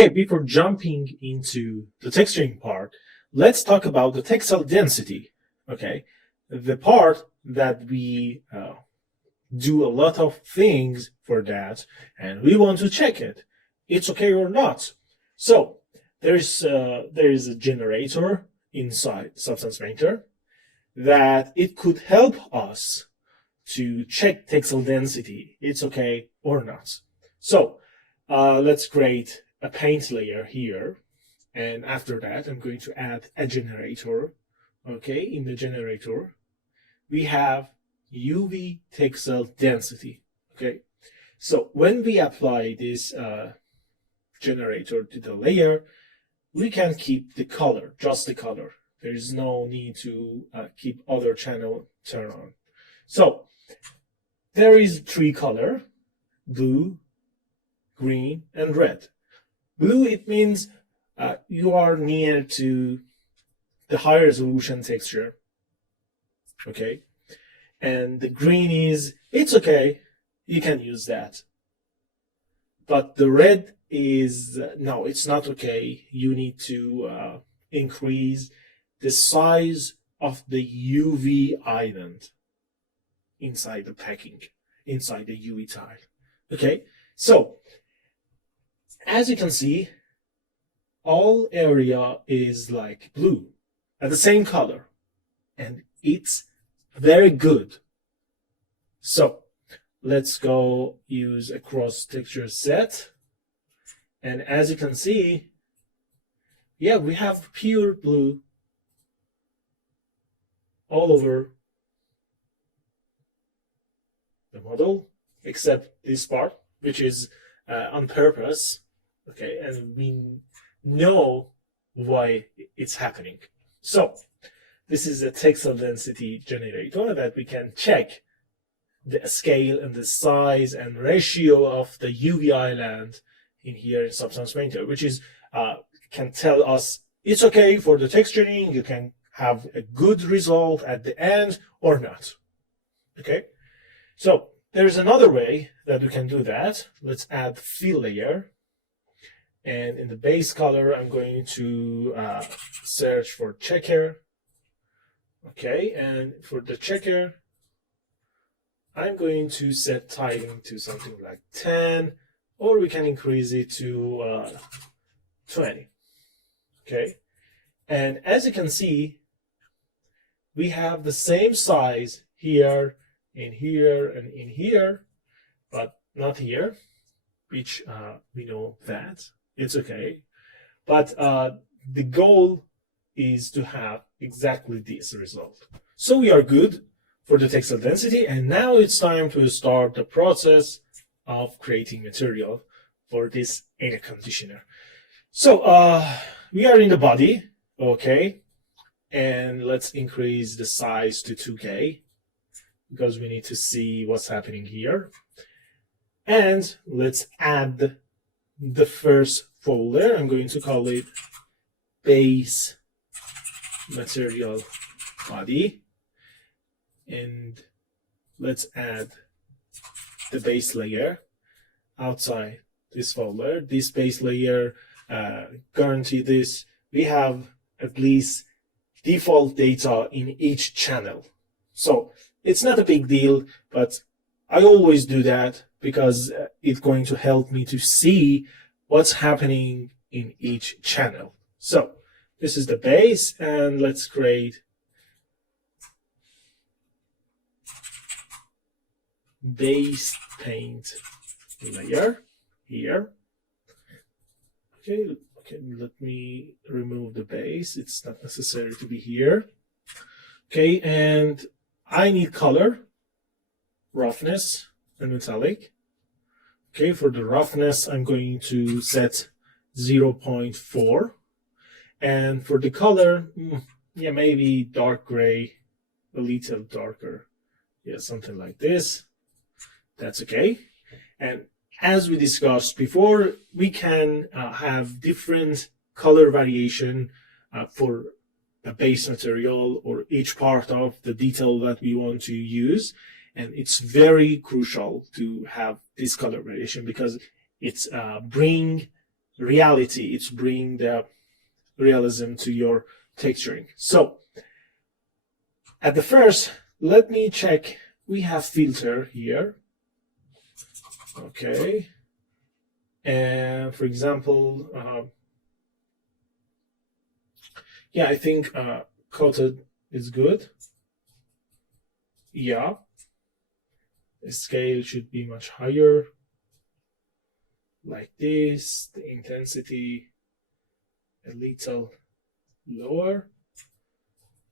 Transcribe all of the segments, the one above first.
Okay, before jumping into the texturing part, let's talk about the textile density. Okay, the part that we do a lot of things for that, and we want to check it. It's okay or not. So there is a generator inside Substance Painter that it could help us to check textile density. It's okay or not. So let's create a paint layer here, and after that I'm going to add a generator. Okay, in the generator we have UV textile density. Okay, so when we apply this generator to the layer, we can keep the color, just the color. There is no need to keep other channel turn on. So there is 3 color: blue, green, and red. Blue, it means you are near to the high resolution texture. Okay, and the green is, it's okay, you can use that. But the red is, no, it's not okay. You need to increase the size of the UV island inside the packing, inside the UV tile. Okay, so as you can see, all area is like blue, at the same color, and it's very good. So let's go use a cross texture set, and as you can see, yeah, we have pure blue all over the model, except this part, which is on purpose. Okay, and we know why it's happening. So this is a textile density generator that we can check the scale and the size and ratio of the UV island in here in Substance Painter, which is can tell us it's okay for the texturing. You can have a good result at the end or not. Okay, so there's another way that we can do that. Let's add fill layer, and in the base color I'm going to search for checker. Okay, and for the checker I'm going to set tiling to something like 10, or we can increase it to 20. Okay, and as you can see, we have the same size here, in here, and in here, but not here, which we know that it's okay. But the goal is to have exactly this result. So we are good for the textile density, and now it's time to start the process of creating material for this air conditioner. So we are in the body, okay, and let's increase the size to 2K because we need to see what's happening here. And let's add the first folder. I'm going to call it base material body, and let's add the base layer outside this folder. This base layer guarantee this we have at least default data in each channel. So it's not a big deal, but I always do that because it's going to help me to see what's happening in each channel. So this is the base, and let's create base paint layer here. Okay, let me remove the base. It's not necessary to be here. Okay, and I need color, roughness, and metallic. Okay, for the roughness, I'm going to set 0.4. And for the color, yeah, maybe dark gray, a little darker. Yeah, something like this. That's okay. And as we discussed before, we can have different color variation for the base material or each part of the detail that we want to use. And it's very crucial to have this color variation because it's bring reality. It's bring the realism to your texturing. So at the first, let me check. We have filter here. Okay. And for example, yeah, I think coated is good. Yeah. The scale should be much higher. Like this. The intensity a little lower.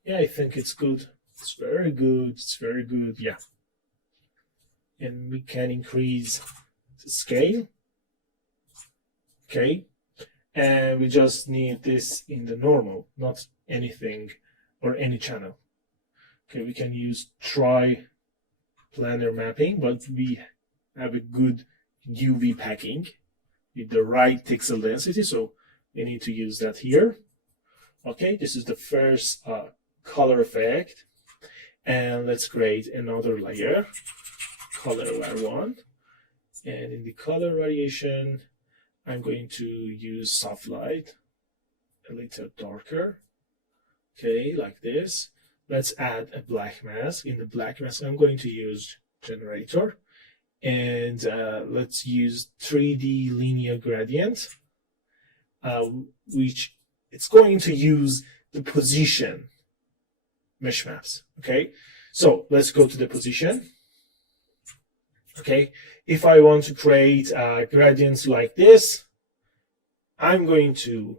Yeah, I think it's good. It's very good. It's very good. Yeah. And we can increase the scale. Okay. And we just need this in the normal, not anything or any channel. Okay, we can use tri-planar mapping, but we have a good UV packing with the right pixel density, so we need to use that here. Okay, this is the first color effect. And let's create another layer, color layer 1. And in the color variation, I'm going to use soft light, a little darker. Okay, like this. Let's add a black mask. In the black mask, I'm going to use generator. And let's use 3D linear gradient, which it's going to use the position mesh maps. Okay, so let's go to the position. Okay, if I want to create gradients like this, I'm going to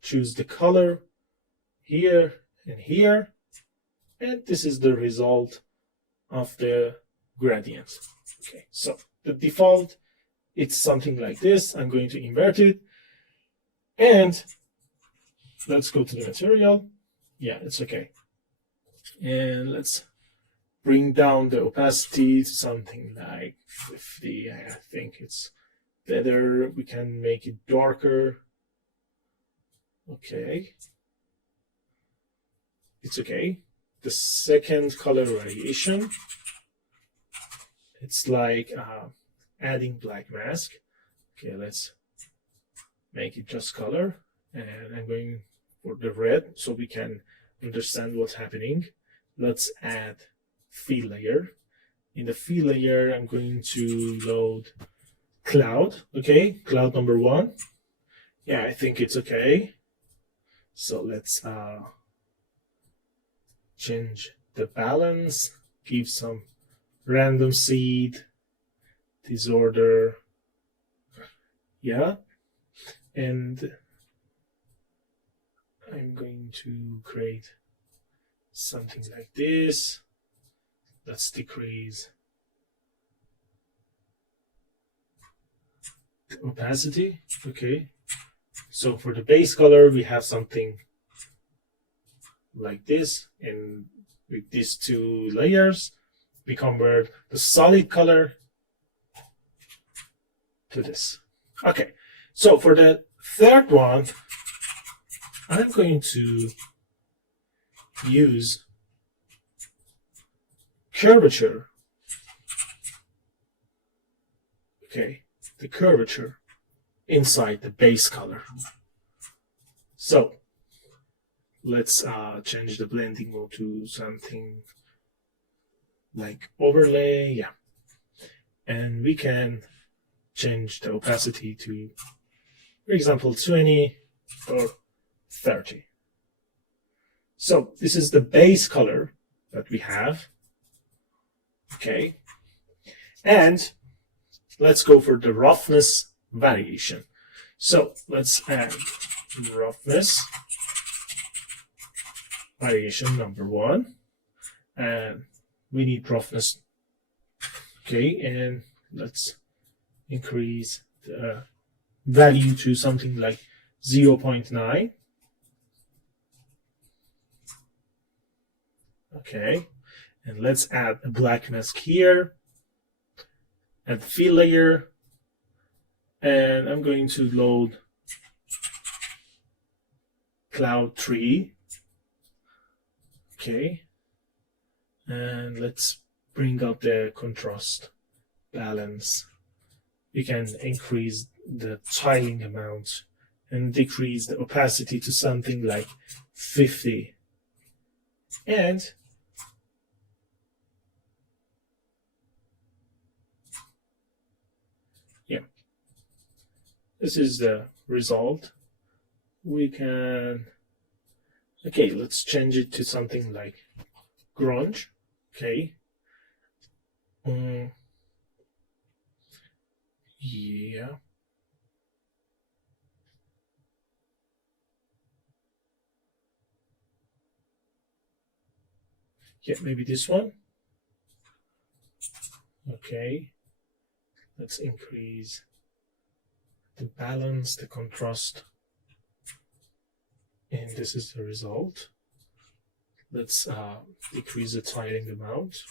choose the color here and here, and this is the result of the gradient. Okay, so the default, it's something like this. I'm going to invert it, and let's go to the material. Yeah, it's okay. And let's bring down the opacity to something like 50. I think it's better. We can make it darker. Okay. It's okay. The second color variation, it's like adding black mask. Okay, let's make it just color. And I'm going for the red so we can understand what's happening. Let's add fill layer. In the fill layer, I'm going to load cloud. Okay, cloud number 1. Yeah, I think it's okay. So let's change the balance, give some random seed, disorder. Yeah, and I'm going to create something like this. Let's decrease the opacity. Okay, so for the base color, we have something like this, and with these two layers, we convert the solid color to this. Okay, so for the third one, I'm going to use curvature. Okay, the curvature inside the base color. So let's change the blending mode to something like overlay. Yeah, and we can change the opacity to, for example, 20 or 30. So this is the base color that we have. Okay, and let's go for the roughness variation. So let's add roughness variation number 1, and we need roughness. Okay, and let's increase the value to something like 0.9. Okay, and let's add a black mask here and fill layer, and I'm going to load cloud 3. Okay, and let's bring up the contrast balance. We can increase the tiling amount and decrease the opacity to something like 50. And yeah, this is the result. We can, okay, let's change it to something like grunge. Okay. Yeah. Yeah, maybe this one. Okay. Let's increase the balance, the contrast. And this is the result. Let's decrease the tiling amount.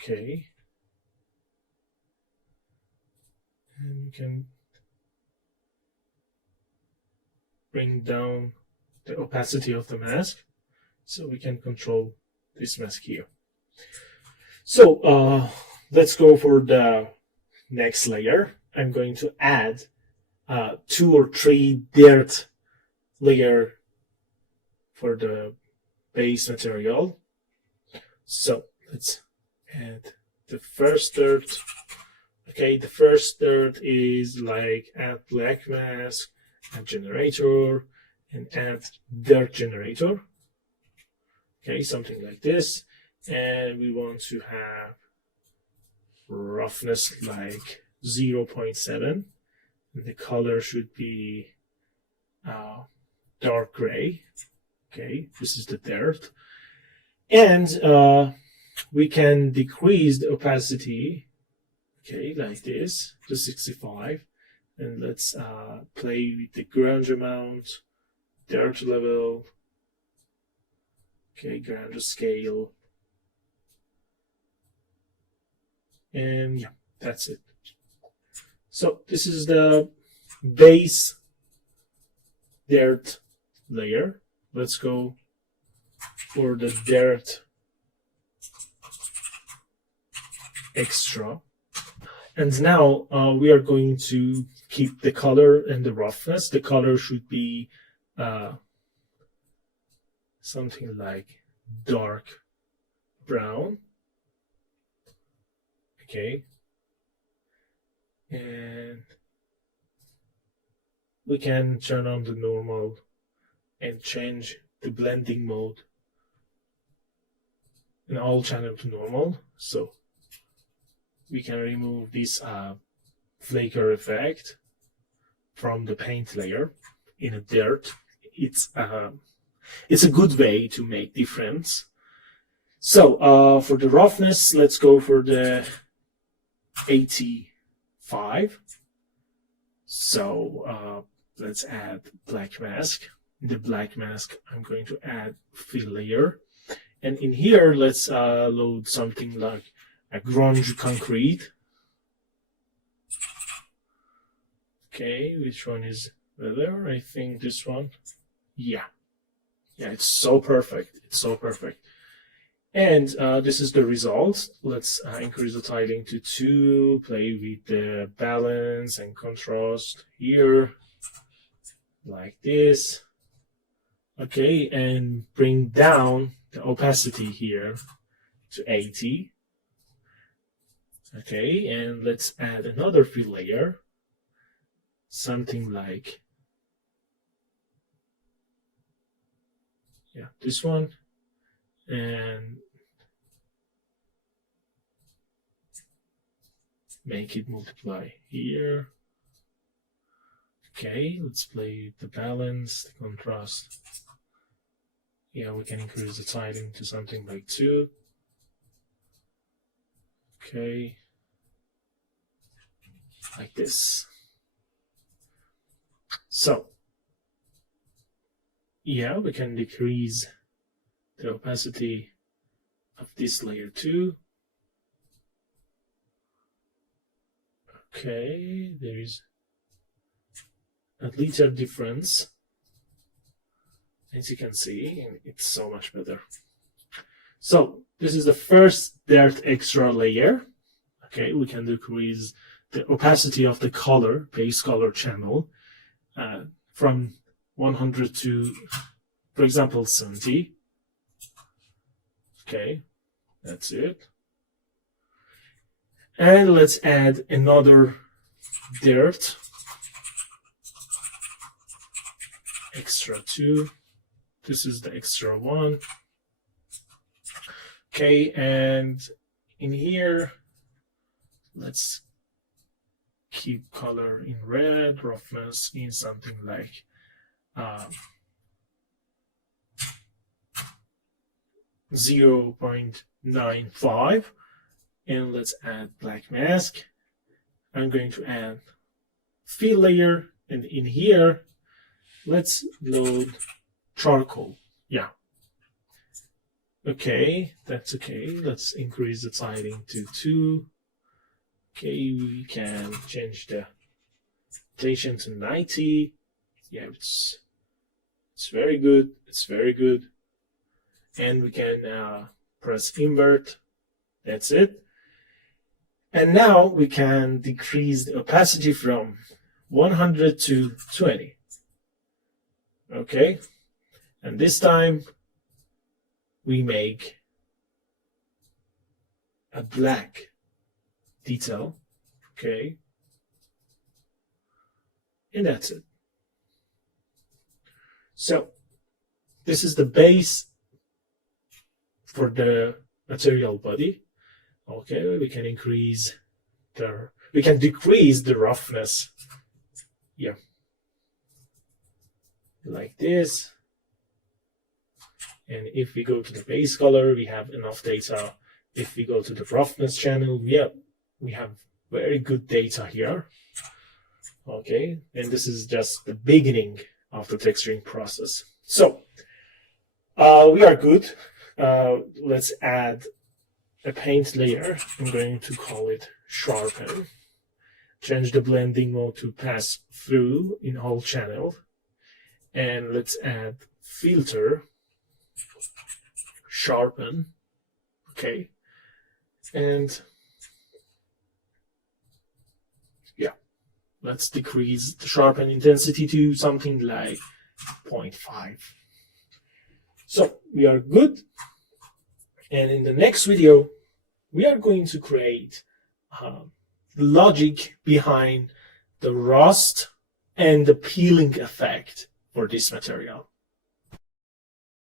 Okay. And we can bring down the opacity of the mask so we can control this mask here. So let's go for the next layer. I'm going to add 2 or 3 dirt layer for the base material. So let's add the first dirt. Okay, the first dirt is like add black mask, add generator, and add dirt generator. Okay, something like this. And we want to have roughness like 0.7. And the color should be dark gray. Okay, this is the dirt. And we can decrease the opacity, okay, like this, to 65. And let's play with the grunge amount, dirt level, okay, grunge scale. And yeah, that's it. So this is the base dirt layer. Let's go for the dirt extra. And now we are going to keep the color and the roughness. The color should be something like dark brown. Okay. And we can turn on the normal and change the blending mode in all channel to normal. So we can remove this flaker effect from the paint layer in a dirt. It's a good way to make difference. So for the roughness, let's go for the 85. So let's add black mask. In the black mask, I'm going to add fill layer. And in here, let's load something like a grunge concrete. Okay, which one is better? I think this one. Yeah, it's so perfect. It's so perfect. And this is the result. Let's increase the tiling to 2, play with the balance and contrast here, like this. Okay, and bring down the opacity here to 80. Okay, and let's add another fill layer, something like, yeah, this one, and make it multiply here. Okay, let's play the balance, the contrast. Yeah, we can increase the tiling to something like 2. Okay, like this. So, yeah, we can decrease the opacity of this layer too. Okay, there is a little difference. As you can see, it's so much better. So this is the first dirt extra layer. Okay, we can decrease the opacity of the color, base color channel, from 100 to, for example, 70. Okay, that's it. And let's add another dirt, extra 2. This is the extra 1. Okay, and in here, let's keep color in red, roughness in something like 0.95, and let's add black mask. I'm going to add fill layer, and in here, let's load charcoal. Yeah. Okay, that's okay. Let's increase the tiling to 2. Okay, we can change the rotation to 90. Yeah, it's very good. It's very good. And we can press invert. That's it. And now we can decrease the opacity from 100 to 20. Okay, and this time we make a black detail. Okay, and that's it. So this is the base for the material body. Okay, we can decrease the roughness. Yeah, like this. And if we go to the base color, we have enough data. If we go to the roughness channel, yeah, we have very good data here. Okay, and this is just the beginning of the texturing process. So we are good. Let's add a paint layer. I'm going to call it sharpen. Change the blending mode to pass through in whole channel. And let's add filter, sharpen. Okay, and yeah, let's decrease the sharpen intensity to something like 0.5. So we are good. And in the next video, we are going to create the logic behind the rust and the peeling effect for this material.